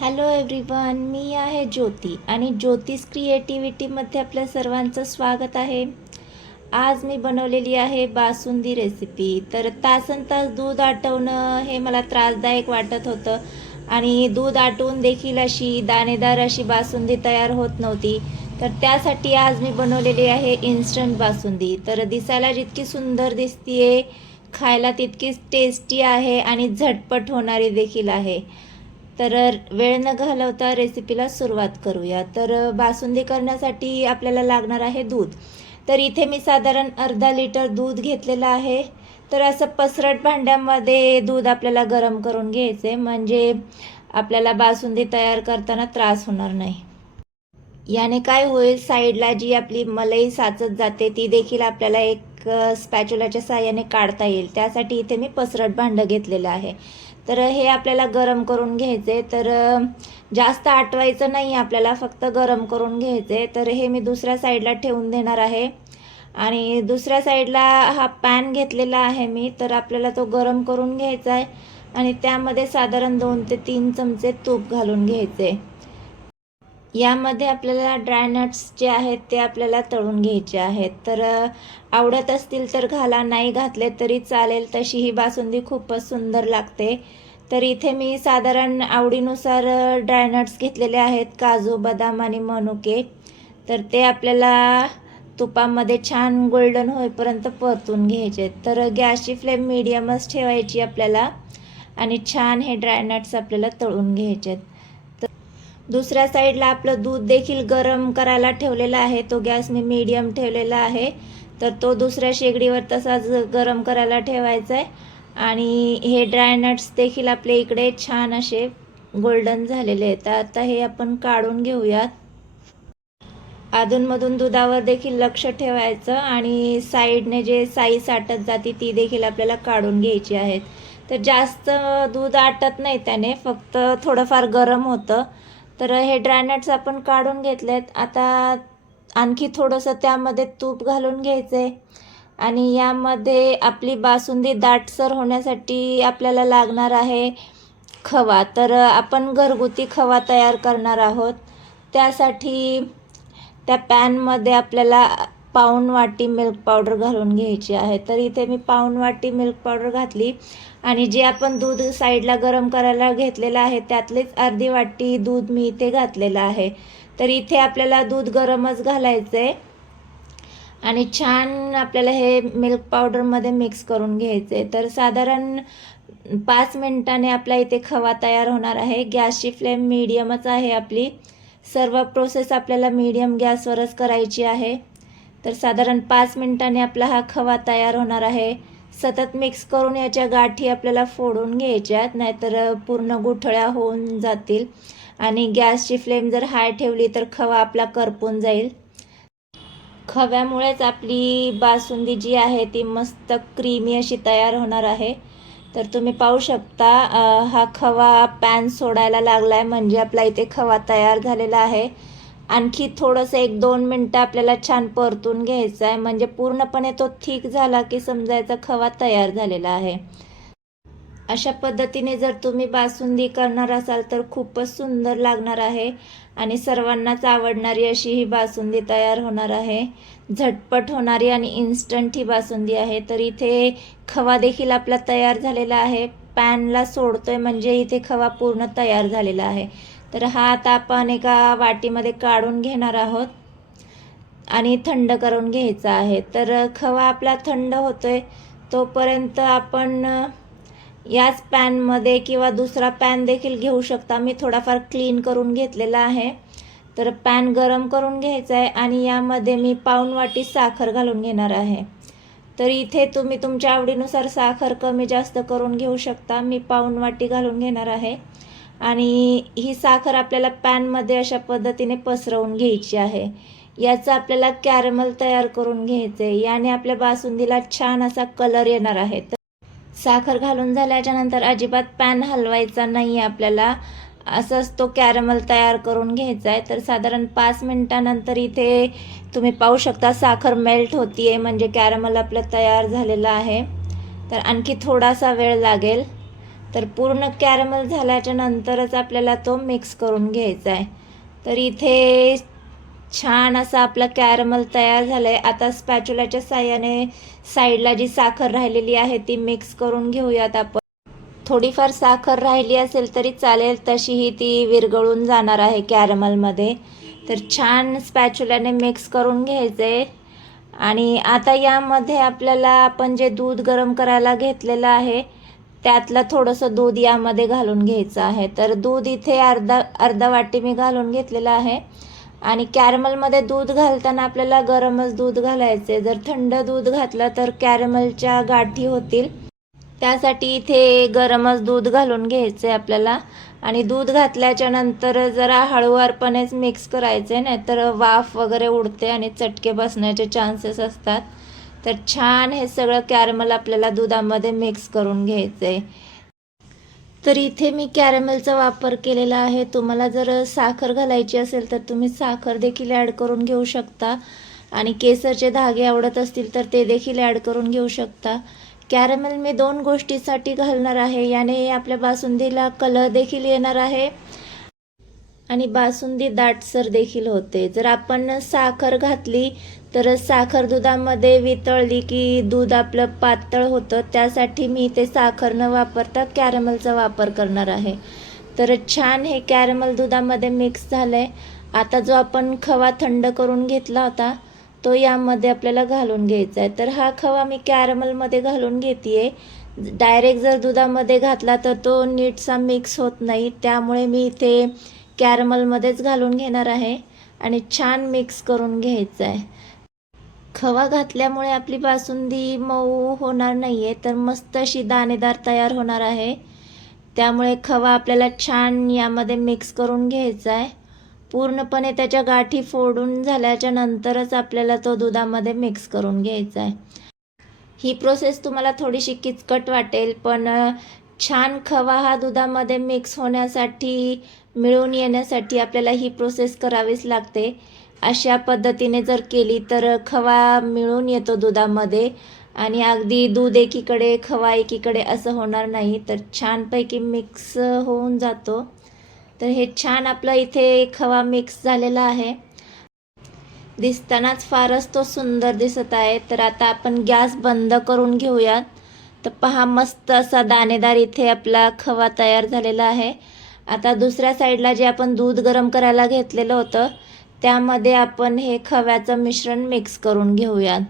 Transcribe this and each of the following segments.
Hello everyone मी आहे ज्योती आणि ज्योतिष क्रिएटिव्हिटीमध्ये आपल्या सर्वांचं स्वागत आहे. आज मी बनवलेली आहे बासुंदी रेसिपी तर तासन तास दूध आटवणं हे मला त्रासदायक वाटत होतं. आणि दूध आटवून देखील अशी दाणेदार अशी बासुंदी तयार होत नव्हती. तर त्यासाठी आज मी बनवलेली आहे इन्स्टंट बासुंदी. तर दिसायला जितकी सुंदर दिसतीये खायला तितकीच टेस्टी आहे आणि झटपट होणारी देखील आहे. तर वेळ न घालवता रेसिपीला सुरुवात करूया. तर बासुंदी करण्यासाठी आपल्याला लागणार आहे दूध. तर इथे मी साधारण अर्धा लिटर दूध घेतलेलं आहे. तर असं पसरट भांड्यामध्ये दूध आपल्याला गरम करून घ्यायचे म्हणजे आपल्याला बासुंदी तयार करताना त्रास होणार नाही. याने काय होईल साईडला जी आपली मलई साचत जाते ती देखील आपल्याला एक स्पॅच्युलाच्या सहाय्याने काढता येईल. त्यासाठी इथे मी पसरट भांडं घेतलेलं आहे. तर हे आपल्याला गरम करून घ्यायचे. तर जास्त आटवायचं नाही आपल्याला फक्त गरम करून घ्यायचे. तर हे मी दुसऱ्या साईडला ठेवून देणार आहे. आणि दुसऱ्या साईडला हा पॅन घेतलेला आहे मी तर आपल्याला तो गरम करून घ्यायचा आहे. आणि त्यामध्ये साधारण दोन ते तीन चमचे तूप घालून घ्यायचे. यामध्ये आपल्याला ड्रायनट्स जे आहेत ते आपल्याला तळून घ्यायचे आहेत. तर आवडत असतील तर घाला नाही घातले तरी चालेल. तशी ही बासुंदी खूपच सुंदर लागते. तर इथे मी साधारण आवडीनुसार ड्रायनट्स घेतलेले आहेत. काजू बदाम आणि मनुके. तर ते आपल्याला तुपामध्ये छान गोल्डन होईपर्यंत परतून घ्यायचे. तर गॅसची फ्लेम मिडियमच ठेवायची आपल्याला. आणि छान हे ड्रायनट्स आपल्याला तळून घ्यायचे आहेत दुसऱ्या साईडला आपलं दूध देखील गरम करायला ठेवलेला आहे. तो गॅस मी मीडियम ठेवलेला आहे. तर तो दुसऱ्या शेगडीवर तसाच गरम करायला ठेवायचा आहे आणि हे ड्रायनट्स देखील आपल्या इकडे छान असे गोल्डन झालेले आहेत. तर आता हे आपण काढून घेऊयात. अधूनमधून दुधावर देखील लक्ष ठेवायचं आणि साईडने जे साई साठत जाते ती देखील आपल्याला काढून घ्यायची आहेत. तर जास्त दूध आटत नाही त्याने फक्त थोडंफार गरम होतं. तर हे ड्रायनट्स आपण काढून घेतलेत. आता आणखी थोडंसं त्यामध्ये तूप घालून घ्यायचं आहे आणि यामध्ये आपली बासुंदी दाटसर होण्यासाठी आपल्याला लागणार आहे खवा. तर आपण घरगुती खवा तयार करणार आहोत. त्यासाठी त्या पॅनमध्ये आपल्याला पाऊण वाटी मिल्क पावडर घालून घ्यायची आहे. तर इथे मी पाऊण वाटी मिल्क पावडर घातली आणि जे आपण दूध साईडला गरम करायला घेतलेलं आहे त्यातलीच अर्धी वाटी दूध मी इथे घातलेलं आहे. तर इथे आपल्याला दूध गरमच घालायचं आहे आणि छान आपल्याला हे मिल्क पावडरमध्ये मिक्स करून घ्यायचे तर साधारण पाच मिनटाने आपला इथे खवा तयार होणार आहे. गॅसची फ्लेम मीडियमच आहे आपली. सर्व प्रोसेस आपल्याला मीडियम गॅसवरच करायची आहे. तर साधारण पाच मिनिटांनी आपला हा खवा तयार होणार आहे. सतत मिक्स करून याच्या गाठी आपल्याला फोडून घ्यायच्यात नाहीतर पूर्ण गुठळ्या होऊन जातील. आणि गॅसची फ्लेम जर हाय ठेवली तर खवा आपला करपून जाईल. खव्यामुळेच आपली बासुंदी जी आहे ती मस्त क्रीमी अशी तयार होणार आहे. तर तुम्ही पाहू शकता हा खवा पॅन सोडायला लागला आहे म्हणजे आपला इथे खवा तयार झालेला आहे. आणखी थोडंसं एक दोन मिनटं आपल्याला छान परतून घ्यायचं आहे. म्हणजे पूर्णपणे तो थिक झाला की समजायचा खवा तयार झालेला आहे. अशा पद्धतीने जर तुम्ही बासुंदी करणार असाल तर खूपच सुंदर लागणार आहे आणि सर्वांनाच आवडणारी अशी ही बासुंदी तयार होणार आहे. झटपट होणारी आणि इन्स्टंट ही बासुंदी आहे. तर इथे खवा देखील आपला तयार झालेला आहे. पॅनला सोडतोय म्हणजे इथे खवा पूर्ण तयार झालेला आहे. तर हा आता आपण एका वाटीमध्ये काढून घेणार आहोत आणि थंड करून घ्यायचा आहे. तर खवा आपला थंड होतोय तोपर्यंत आपण याच पॅनमध्ये किंवा दुसरा पॅन देखील घेऊ शकता. मी थोडाफार क्लीन करून घेतलेला आहे. तर पॅन गरम करून घ्यायचा आहे आणि यामध्ये मी पाऊण वाटी साखर घालून घेणार आहे. तर इथे तुम्ही तुमच्या आवडीनुसार साखर कमी जास्त करून घेऊ शकता. मी पाऊण वाटी घालून घेणार आहे. आणि ही साखर आपल्याला पॅनमध्ये अशा पद्धतीने पसरवून घ्यायची आहे. याचं आपल्याला कॅरमल तयार करून घ्यायचं आहे. याने आपल्या बासुंदीला छान असा कलर येणार आहे. तर साखर घालून झाल्याच्यानंतर अजिबात पॅन हलवायचा नाही आपल्याला. असंच तो कॅरमल तयार करून घ्यायचा आहे. तर साधारण पाच मिनटानंतर इथे तुम्ही पाहू शकता साखर मेल्ट होती आहे म्हणजे कॅरमल आपलं तयार झालेलं आहे. तर आणखी थोडासा वेळ लागेल. तर पूर्ण कॅरमल झाल्याच्या नंतरच आपल्याला तो मिक्स करून घ्यायचा आहे. तर इथे छान असा आपला कॅरमल तयार झालं आहे आता स्पॅच्युलाच्या साह्याने साईडला जी साखर राहिलेली आहे ती मिक्स करून घेऊयात आपण. थोडीफार साखर राहिली असेल तरी चालेल तशीही ती विरघळून जाणार आहे कॅरमलमध्ये. तर छान स्पॅच्युलाने मिक्स करून घ्यायचं. आहे आणि आता यामध्ये आपल्याला आपण जे दूध गरम करायला घेतलेलं आहे त्यातलं थोडंसं दूध यामध्ये घालून घ्यायचं आहे. तर दूध इथे अर्धा अर्धा वाटी मी घालून घेतलेलं आहे. आणि कॅरमलमध्ये दूध घालताना आपल्याला गरमच दूध घालायचं आहे जर थंड दूध घातलं तर कॅरमलच्या गाठी होतील. त्यासाठी इथे गरमच दूध घालून घ्यायचं आहे आपल्याला. आणि दूध घातल्याच्या नंतर जरा हळूवारपणेच मिक्स करायचं आहे नाहीतर वाफ वगैरे उडते आणि चटके बसण्याचे चान्सेस असतात. तर छान हे सगळं कॅरमल आपल्याला दुधामध्ये मिक्स करून घ्यायचं आहे तर इथे मी कॅरमेलचा वापर केलेला आहे. तुम्हाला जर साखर घालायची असेल तर तुम्ही साखर देखील ॲड करून घेऊ शकता. आणि केसरचे धागे आवडत असतील तर ते देखील ॲड करून घेऊ शकता. कॅरमेल मी दोन गोष्टीसाठी घालणार आहे. याने आपल्या बासुंदीला कलर देखील येणार आहे. आणि बासुंदी दाटसर देखील होते. जर आपण साखर घातली तर साखर दुधामध्ये वितळली की दूध आपलं पातळ होतं. त्यासाठी मी ते साखर न वापरता कॅरमलचा वापर करणार आहे. तर छान हे कॅरमल दुधामध्ये मिक्स झालं आहे आता जो आपण खवा थंड करून घेतला होता तो यामध्ये आपल्याला घालून घ्यायचा आहे. तर हा खवा मी कॅरमलमध्ये घालून घेते डायरेक्ट जर दुधामध्ये घातला तर तो नीटसा मिक्स होत नाही. त्यामुळे मी इथे कॅरमलमध्येच घालून घेणार आहे आणि छान मिक्स करून घ्यायचं आहे. खवा घातल्यामुळे आपली बासुंदी मऊ होणार नाही आहे तर मस्त अशी दाणेदार तयार होणार आहे. त्यामुळे खवा आपल्याला छान यामध्ये मिक्स करून घ्यायचा आहे पूर्णपणे त्याच्या गाठी फोडून झाल्याच्या नंतरच आपल्याला तो दुधामध्ये मिक्स करून घ्यायचा आहे ही प्रोसेस तुम्हाला थोडीशी किचकट वाटेल पण छान खवा हा दुधामध्ये मिक्स होण्यासाठी मिळून येण्यासाठी आपल्याला ही प्रोसेस करावीच लागते. अशा पद्धतीने जर केली तर खवा मिळून येतो दुधामध्ये. आणि अगदी दूध एकीकडे खवा एकीकडे असं होणार नाही. तर छानपैकी मिक्स होऊन जातो. तर हे छान आपलं इथे खवा मिक्स झालेला आहे. दिसतानाच फारच तो सुंदर दिसत आहे. तर आता आपण गॅस बंद करून घेऊयात. तर पहा मस्त असा दाणेदार इथे आपला खवा तयार झालेला आहे. आता दुसऱ्या साईडला जे आपण दूध गरम करायला घेतलेलं होतं त्यामध्ये आपण हे खव्याचं मिश्रण मिक्स करून घेऊयात.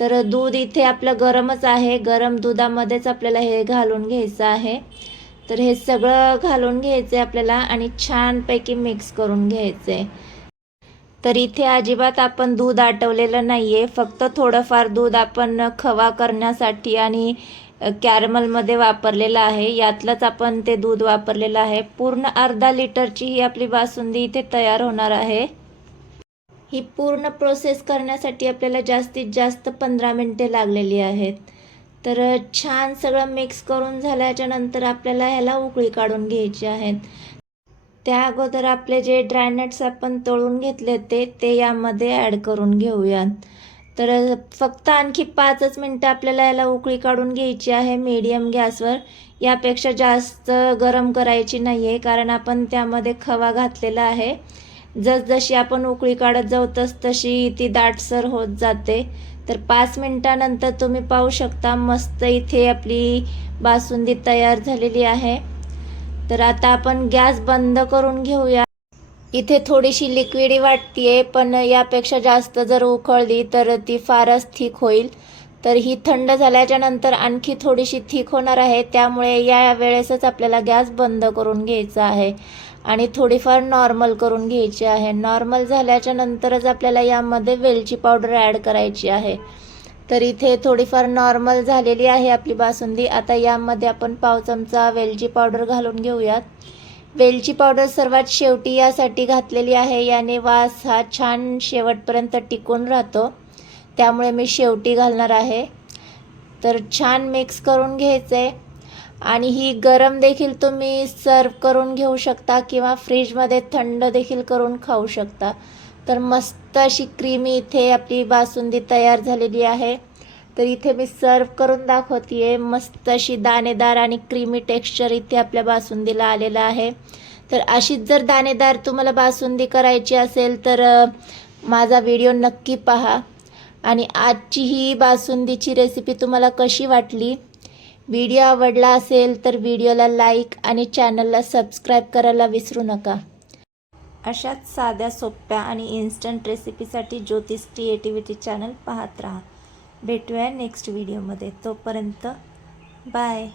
तर दूध इथे आपलं गरमच आहे. गरम दुधामध्येच आपल्याला हे घालून घ्यायचं आहे. तर हे सगळं घालून घ्यायचं आहे आपल्याला आणि छानपैकी मिक्स करून घ्यायचं आहे तर इथे अजिबात आपण दूध आटवलेलं नाही आहे फक्त थोडंफार दूध आपण खवा करण्यासाठी आणि कॅरमलमध्ये वापरलेलं आहे. यातलंच आपण ते दूध वापरलेलं आहे. पूर्ण अर्धा लिटरची ही आपली बासुंदी इथे तयार होणार आहे. ही पूर्ण प्रोसेस करण्यासाठी आपल्याला जास्तीत जास्त पंधरा मिनटे लागलेली आहेत. तर छान सगळं मिक्स करून झाल्याच्यानंतर आपल्याला ह्याला उकळी काढून घ्यायची आहेत. त्या अगोदर आपले जे ड्रायनट्स आपण तळून घेतले ते ते यामध्ये ॲड करून घेऊयात. तर फक्त आणखी पाचच मिनटं आपल्याला याला उकळी काढून घ्यायची आहे मीडियम गॅसवर. यापेक्षा जास्त गरम करायची नाही आहे कारण आपण त्यामध्ये खवा घातलेला आहे. जसजशी आपण उकळी काढत जाऊ तस तशी ती दाटसर होत जाते. तर पाच मिनटानंतर तुम्ही पाहू शकता मस्त इथे आपली बासुंदी तयार झालेली आहे. तर आता आपण गॅस बंद करून घेऊया. इथे थोडीशी लिक्विडी वाटतीये पण यापेक्षा जास्त जर उकळली तर ती फारच थिक होईल. तर ही थंड झाल्याच्यानंतर आणखी थोडीशी थिक होणार आहे त्यामुळे या वेळेसच आपल्याला गॅस बंद करून घ्यायचा आहे. आणि थोडीफार नॉर्मल करून घ्यायची आहे. नॉर्मल झाल्याच्या नंतरच आपल्याला यामध्ये वेलची पावडर ॲड करायची आहे. तर इथे थोडीफार नॉर्मल झालेली आहे आपली बासुंदी. आता यामध्ये आपण पाव चमचा वेलची पावडर घालून घेऊयात. वेलची पावडर सर्वात शेवटी यासाठी घातलेली आहे. याने वास हा छान शेवटपर्यंत टिकून राहतो. त्यामुळे मी शेवटी घालणार आहे. तर छान मिक्स करून घ्यायचं आहे आणि ही गरम देखील तुम्ही सर्व करून घेऊ शकता किंवा फ्रीजमध्ये थंड देखील करून खाऊ शकता. तर मस्त अशी क्रीमी इथे आपली बासुंदी तयार झालेली आहे. तर इथे मी सर्व करून दाखवते मस्त अशी दाणेदार आणि क्रीमी टेक्स्चर इथे आपल्या बासुंदीला आलेलं आहे. तर अशीच जर दाणेदार तुम्हाला बासुंदी करायची असेल तर माझा व्हिडिओ नक्की पहा. आणि आजची ही बासुंदीची रेसिपी तुम्हाला कशी वाटली? व्हिडिओ आवडला असेल तर व्हिडिओला लाईक आणि चॅनलला सबस्क्राईब करायला विसरू नका. अशाच साध्या सोप्या आणि इन्स्टंट रेसिपीसाठी ज्योतिष क्रिएटिव्हिटी चॅनल पाहत राहा. भेटूया नेक्स्ट व्हिडिओमध्ये. तोपर्यंत बाय.